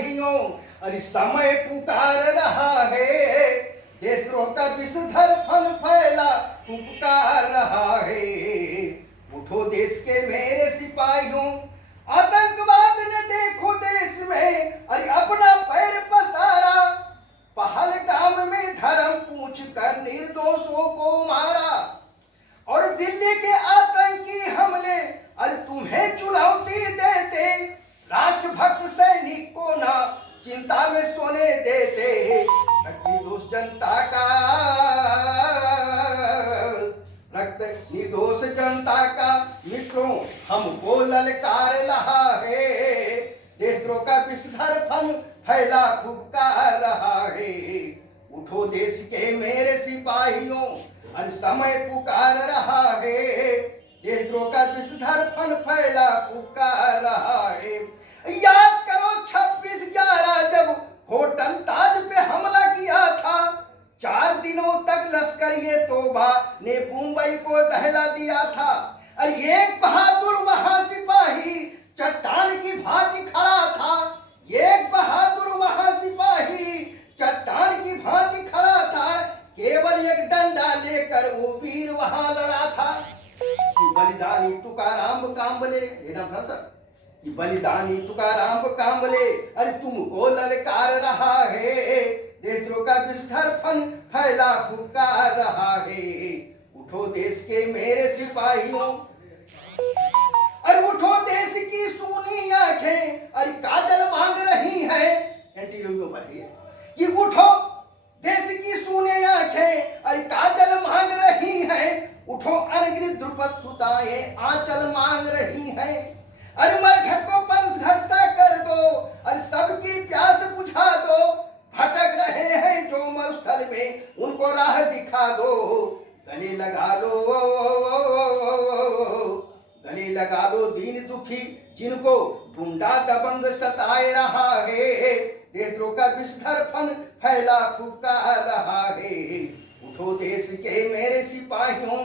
सिपाहियों, अरे समय पुकार रहा है। देशद्रोह का विषधर फन फैला पुकार रहा है। उठो देश के मेरे सिपाहियों, आतंकवाद ने देखो देश में अरे अपना पैर पसारा। पहलगाम में धर्म पूछ कर निर्दोषों को मारा, और दिल्ली के आतंकी हमले अरे तुम्हें चुनौती देते। राष्ट्रभक्त सैनिक को ना चिंता में सोने देते। निर्दोष जनता का रक्त, निर्दोष जनता का मित्रों हमको ललकार रहा है। देशद्रोह का विषधर फन फैला फुफकार रहा है। उठो देश के मेरे सिपाहियों, अरे समय पुकार रहा है। देशद्रोह का विषधर फन फैला पुकार रहा है। याद करो 26/11 जब होटल ताज पे हमला किया था। 4 दिनों तक लश्कर ये तोबा ने मुंबई को दहला दिया था। और एक बहादुर वहां सिपाही चट्टान की भांति खड़ा था। एक बहादुर वहां सिपाही चट्टान की भांति खड़ा था। केवल एक डंडा लेकर वो वीर वहां लड़ा था। कि बलिदानी तुकाराम कांबले, ये नाम था सर, कि बलिदानी तुकाराम कांबले, अरे तुमको ललकार रहा है। देशद्रोह का विषधर फन फैला फुकार रहा है। उठो देश के मेरे सिपाहियों, अरे उठो देश की सूनी आंखें अरे काजल मांग रही है। एंटी पर है कि उठो देश की सूनी आंखें अरे काजल मांग रही हैं। उठो अनगिनत द्रुपद सुताएं आंचल मांग रही हैं। अरे मरघट को पनघट कर दो, अरे सबकी प्यास बुझा दो। भटक रहे हैं जो मरुस्थल में उनको राह दिखा दो। गले लगा लो, गले लगा दो दीन दुखी जिनको गुंडा दबंग सताए रहा है। देशद्रोह का विषधर फन फैला फुकार रहा है। उठो देश के मेरे सिपाहियों,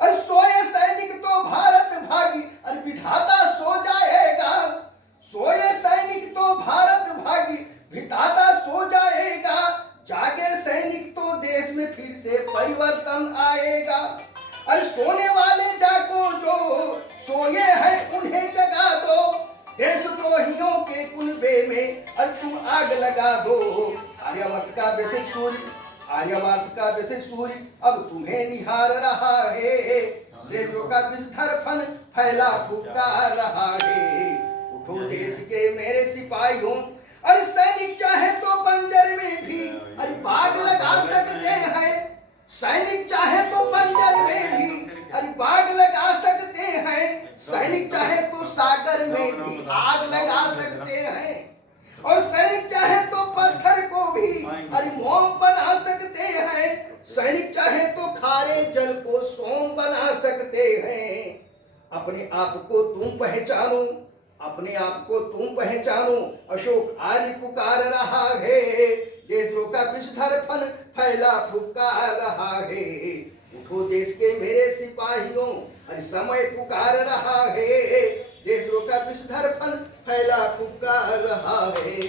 अरे सोए सैनिक तो भारत भागी, अरे विधाता सो जाएगा। सोए सैनिक तो भारत भागी, विधाता सो जाएगा। जागे सैनिक तो देश में फिर से परिवर्तन आएगा। अरे सोने वाले जागो जो सोए हैं उन्हें जगा दो। देशद्रोहियों के कुनबे में अरे तुम आग लगा दो। आर्यवर्त का व्यथित सूर्य, आर्यवर्त का व्यथित सूर्य अब तुम्हें निहार रहा है। देशद्रोह का विषधर फन फैला फुकार रहा है। उठो देश के मेरे सिपाहियों, अरे सैनिक चाहे तो पंजर में भी अरे बाग लगा सकते हैं। सैनिक चाहे तो पंजर में भी अरे बाग लगा सकते हैं। सैनिक चाहे तो सागर में भी आग लगा सकते हैं। और सैनिक चाहे तो पत्थर को भी अरे मोम बना सकते हैं। सैनिक चाहे तो खारे जल को सोम बना सकते हैं। अपने आप को तुम पहचानो, अपने आप को तुम पहचानो। अशोक आर्य पुकार रहा है। देशद्रोह का विषधर फन फैला फुकार रहा है। उठो देश के मेरे सिपाहियों, अरे समय पुकार रहा है। देशद्रोह का विषधर फन फैला फुकार रहा है।